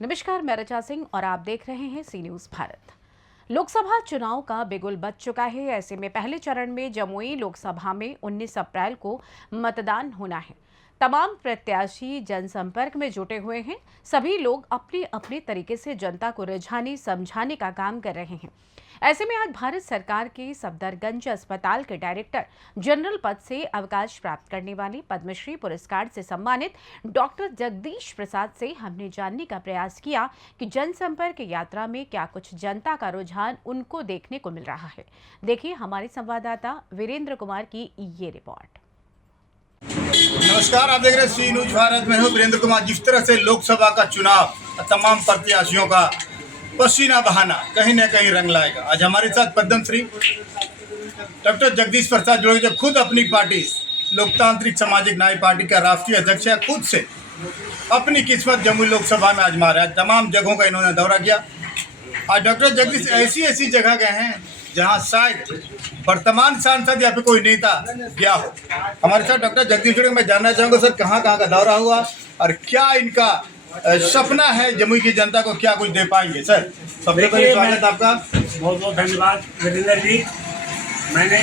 नमस्कार, मैं रचा सिंह और आप देख रहे हैं सी न्यूज भारत। लोकसभा चुनाव का बिगुल बज चुका है। ऐसे में पहले चरण में जमुई लोकसभा में 19 अप्रैल को मतदान होना है। तमाम प्रत्याशी जनसंपर्क में जुटे हुए हैं। सभी लोग अपने अपने तरीके से जनता को रिझाने समझाने का काम कर रहे हैं। ऐसे में आज भारत सरकार के सफदरगंज अस्पताल के डायरेक्टर जनरल पद से अवकाश प्राप्त करने वाले पद्मश्री पुरस्कार से सम्मानित डॉक्टर जगदीश प्रसाद से हमने जानने का प्रयास किया कि जनसंपर्क यात्रा में क्या कुछ जनता का रुझान उनको देखने को मिल रहा है। देखिए हमारे संवाददाता वीरेंद्र कुमार की ये रिपोर्ट। नमस्कार, आप देख रहे हैं सी न्यूज भारत में हूँ वीरेंद्र कुमार। जिस तरह से लोकसभा का चुनाव तमाम प्रत्याशियों का पसीना बहाना कहीं न कहीं रंग लाएगा। आज हमारे साथ पद्मश्री डॉक्टर जगदीश प्रसाद जुड़े, जो खुद अपनी पार्टी लोकतांत्रिक सामाजिक न्याय पार्टी का राष्ट्रीय अध्यक्ष है, खुद से अपनी किस्मत जमुई लोकसभा में आजमा रहा है। तमाम जगहों का इन्होंने दौरा किया। आज डॉक्टर जगदीश ऐसी जगह गए हैं जहां शायद वर्तमान सांसद या फिर कोई नेता गया हो। हमारे साथ डॉक्टर जगदीश जुड़े। मैं जानना चाहूँगा सर, कहाँ का दौरा हुआ और क्या इनका सपना है, जमुई की जनता को क्या कुछ दे पाएंगे? सर, सबसे पहले स्वागत आपका। बहुत बहुत धन्यवाद वीरेंद्र जी। मैंने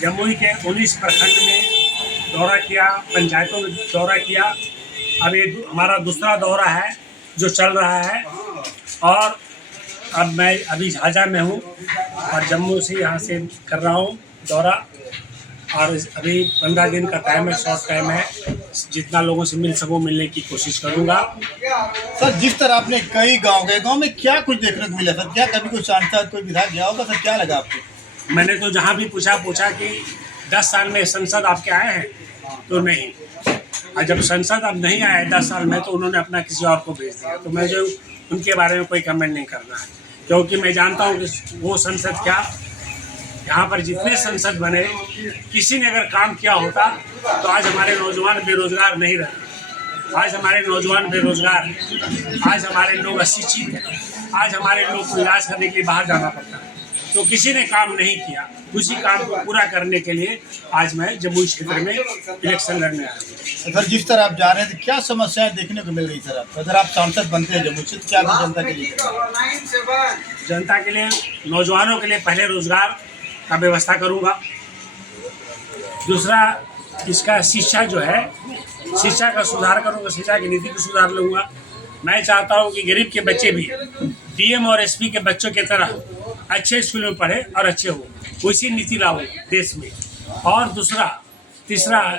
जमुई के 19 प्रखंड में दौरा किया, पंचायतों में दौरा किया। अब ये हमारा दूसरा दौरा है जो चल रहा है और अब मैं अभी झाझा में हूँ और जम्मू से यहाँ से कर रहा हूँ दौरा। और अभी 15 दिन का टाइम है, शॉर्ट टाइम है। जितना लोगों से मिल सकूँ मिलने की कोशिश करूँगा। सर, जिस तरह आपने कई गांव गए, गांव में क्या कुछ देखने को मिला सर? क्या कभी कोई सांसद कोई विधायक गया होगा सर? क्या लगा आपको? मैंने तो जहाँ भी पूछा कि 10 साल में संसद आपके आए हैं, तो नहीं। और जब संसद अब नहीं आया 10 साल में, तो उन्होंने अपना किसी और को भेज दिया। तो मैं जो उनके बारे में कोई कमेंट नहीं करना है, क्योंकि मैं जानता हूँ कि वो संसद क्या, यहाँ पर जितने संसद बने, किसी ने अगर काम किया होता तो आज हमारे नौजवान बेरोजगार नहीं रहते। आज हमारे नौजवान बेरोजगार, आज हमारे लोग अशिक्षित हैं, आज हमारे लोग को इलाज करने के लिए बाहर जाना पड़ता है। तो किसी ने काम नहीं किया। उसी काम को पूरा करने के लिए आज मैं जमुई क्षेत्र में इलेक्शन लड़ने आया हूँ। सर, जिस तरह आप जा रहे थे, क्या समस्याएं देखने को मिल रही सर आपको? अगर आप सांसद बनते हैं जमुई से, क्या जनता के लिए? जनता के लिए, नौजवानों के लिए पहले रोजगार का व्यवस्था करूंगा। दूसरा, इसका शिक्षा जो है, शिक्षा का सुधार करूंगा, शिक्षा की नीति को सुधार लूँगा। मैं चाहता हूं कि गरीब के बच्चे भी डीएम और एसपी के बच्चों की तरह अच्छे स्कूल में पढ़े और अच्छे हो, वैसी नीति लाऊं देश में। और तीसरा,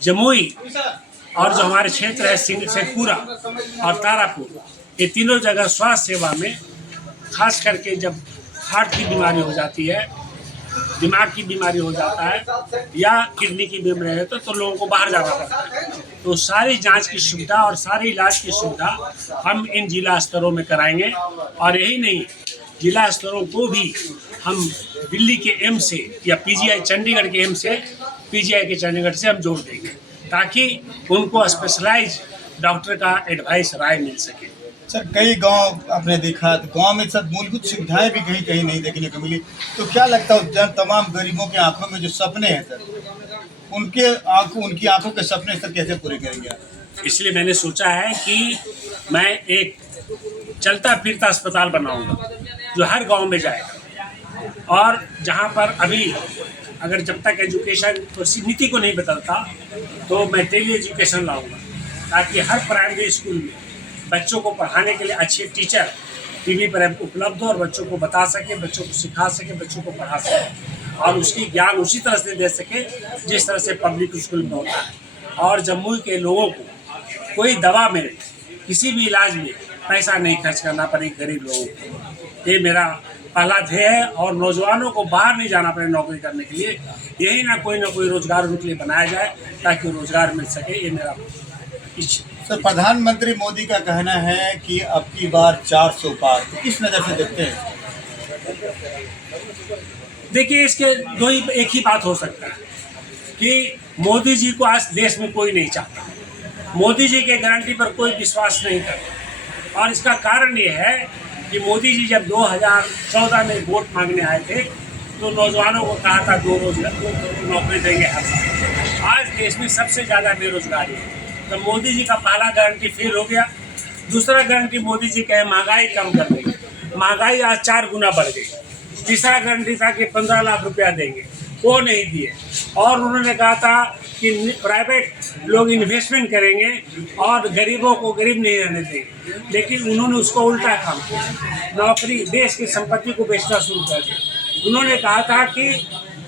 जमुई और जो हमारे क्षेत्र है शेखपुरा और तारापुर, ये तीनों जगह स्वास्थ्य सेवा में, खास करके जब हार्ट की बीमारी हो जाती है, दिमाग की बीमारी हो जाता है या किडनी की बीमारी है, तो लोगों को बाहर जाना पड़ता है। तो सारी जांच की सुविधा और सारी इलाज की सुविधा हम इन जिला स्तरों में कराएंगे। और यही नहीं, जिला स्तरों को भी हम दिल्ली के एम्स से या पीजीआई चंडीगढ़ के एम्स से, पीजीआई के चंडीगढ़ से हम जोड़ देंगे, ताकि उनको स्पेशलाइज डॉक्टर का एडवाइस राय मिल सके। सर, कई गांव आपने देखा, तो गांव में सब मूलभूत सुविधाएं भी कहीं नहीं देखने को मिली। तो क्या लगता है जब तमाम गरीबों के आंखों में जो सपने हैं सर, उनकी आंखों के सपने सर कैसे पूरे करेंगे? इसलिए मैंने सोचा है कि मैं एक चलता फिरता अस्पताल बनाऊंगा जो हर गांव में जाएगा। और जहां पर अभी अगर जब तक एजुकेशन तो नीति को नहीं बदलता, तो मैं टेली एजुकेशन लाऊंगा, ताकि हर प्राइमरी स्कूल में बच्चों को पढ़ाने के लिए अच्छे टीचर टीवी पर उपलब्ध हो और बच्चों को बता सके, बच्चों को सिखा सके, बच्चों को पढ़ा सके और उसकी ज्ञान उसी तरह से दे सके जिस तरह से पब्लिक स्कूल में होता है। और जमुई के लोगों को कोई दवा में, किसी भी इलाज में पैसा नहीं खर्च करना पड़े गरीब लोगों को। ये मेरा पहला ध्येय है। और नौजवानों को बाहर नहीं जाना पड़े नौकरी करने के लिए, यही ना कोई रोजगार उनके लिए बनाया जाए ताकि रोजगार मिल सके। ये मेरा इच्छा। सर, प्रधानमंत्री मोदी का कहना है कि अब की बार 400 पार, तो किस नज़र से देखते हैं? देखिए, इसके एक ही बात हो सकता है कि मोदी जी को आज देश में कोई नहीं चाहता, मोदी जी के गारंटी पर कोई विश्वास नहीं करता। और इसका कारण ये है कि मोदी जी जब 2014 में वोट मांगने आए थे, तो नौजवानों को कहा था 2 नौकरी देंगे हर साल। आज देश में सबसे ज़्यादा बेरोजगारी है, तो मोदी जी का पहला गारंटी फेल हो गया। दूसरा गारंटी मोदी जी का है महंगाई कम कर देंगे, महंगाई आज 4 गुना बढ़ गई। तीसरा गारंटी था कि 15 लाख रुपया देंगे, वो नहीं दिए। और उन्होंने कहा था कि प्राइवेट लोग इन्वेस्टमेंट करेंगे और गरीबों को गरीब नहीं रहने देंगे, लेकिन उन्होंने उसको उल्टा काम किया, नौकरी देश की संपत्ति को बेचना शुरू कर दिया। उन्होंने कहा था कि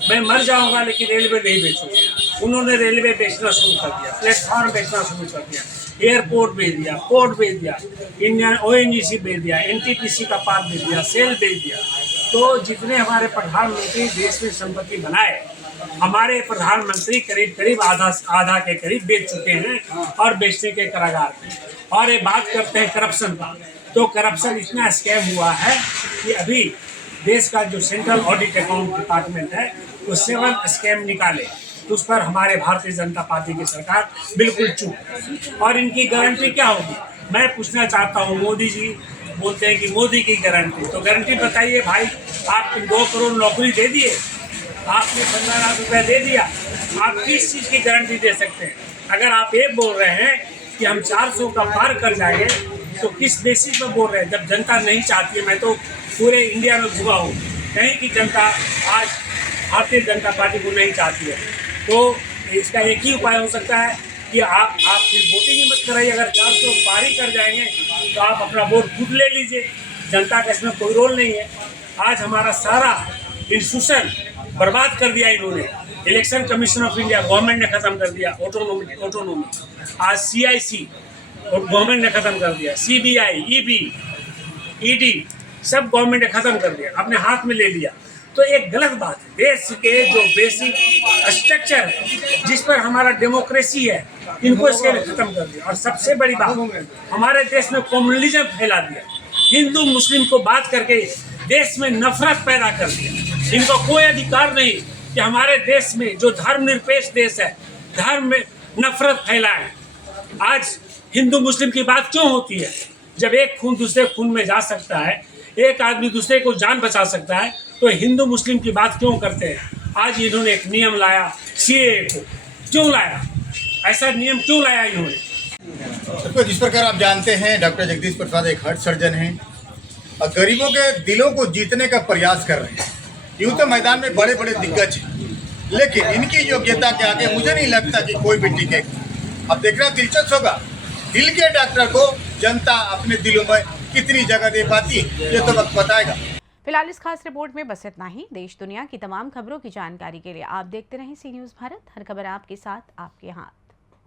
मैं मर जाऊंगा लेकिन रेलवे नहीं बेचूंगा, उन्होंने रेलवे बेचना शुरू कर दिया, प्लेटफॉर्म बेचना शुरू कर दिया, एयरपोर्ट बेच दिया, पोर्ट बेच दिया, इंडियन ONGC बेच दिया, NTPC का पार्क बेच दिया, सेल बेच दिया। तो जितने हमारे प्रधानमंत्री देश में संपत्ति बनाए, हमारे प्रधानमंत्री करीब करीब आधा के करीब बेच चुके हैं और बेचने के करागार में। और ये बात करते हैं करप्शन का, तो करप्शन इतना स्कैम हुआ है कि अभी देश का जो सेंट्रल ऑडिट अकाउंट डिपार्टमेंट है वो 7 स्कैम निकाले, तो उस पर हमारे भारतीय जनता पार्टी की सरकार बिल्कुल चुप। और इनकी गारंटी क्या होगी, मैं पूछना चाहता हूँ। मोदी जी बोलते हैं कि मोदी की गारंटी, तो गारंटी बताइए भाई। आप 2 करोड़ नौकरी दे दिए, आपने 15 लाख रुपया दे दिया, आप किस चीज़ की गारंटी दे सकते हैं? अगर आप ये बोल रहे हैं कि हम 400 का पार कर जाएंगे, तो किस बेसिस पर बोल रहे हैं जब जनता नहीं चाहती है? मैं तो पूरे इंडिया में घुमा हूँ, कहीं की जनता आज भारतीय जनता पार्टी को नहीं चाहती है। तो इसका एक ही उपाय हो सकता है कि आप फिर वोटिंग ही मत कराइए। अगर 400 पार ही कर जाएंगे तो आप अपना वोट खुद ले लीजिए, जनता का इसमें कोई रोल नहीं है। आज हमारा सारा इंस्टीट्यूशन बर्बाद कर दिया इन्होंने। Election commission of India government ने खत्म कर दिया, ऑटोनोमी। आज CIC गवर्नमेंट ने खत्म कर दिया, CBI, EB, ED सब गवर्नमेंट ने खत्म कर दिया, अपने हाथ में ले लिया। तो एक गलत बात है। देश के जो बेसिक स्ट्रक्चर है, जिस पर हमारा डेमोक्रेसी है, इनको इसके खत्म कर दिया। और सबसे बड़ी बात, हमारे देश में कम्युनलिज्म फैला दिया, हिंदू मुस्लिम को बात करके देश में नफरत पैदा कर दिया। इनको कोई अधिकार नहीं कि हमारे देश में जो धर्मनिरपेक्ष देश है, धर्म में नफरत फैलाए। आज हिंदू मुस्लिम की बात क्यों होती है? जब एक खून दूसरे खून में जा सकता है, एक आदमी दूसरे को जान बचा सकता है, तो हिंदू मुस्लिम की बात क्यों करते हैं? आज इन्होंने एक नियम लाया CAA को, क्यों लाया? ऐसा नियम क्यों लाया इन्होंने? तो जिस प्रकार आप जानते हैं, डॉक्टर जगदीश प्रसाद एक हार्ट सर्जन हैं और गरीबों के दिलों को जीतने का प्रयास कर रहे हैं। यूँ तो मैदान में बड़े बड़े दिग्गज हैं, लेकिन इनकी योग्यता के आगे मुझे नहीं लगता कि कोई भी टिकेगा। अब देखना दिलचस्प होगा, दिल के डॉक्टर को जनता अपने दिलों में कितनी जगह दे पाती है, ये तो वक्त बताएगा। फिलहाल इस खास रिपोर्ट में बस इतना ही। देश दुनिया की तमाम खबरों की जानकारी के लिए आप देखते रहें सी न्यूज़ भारत। हर खबर आपके साथ, आपके हाथ।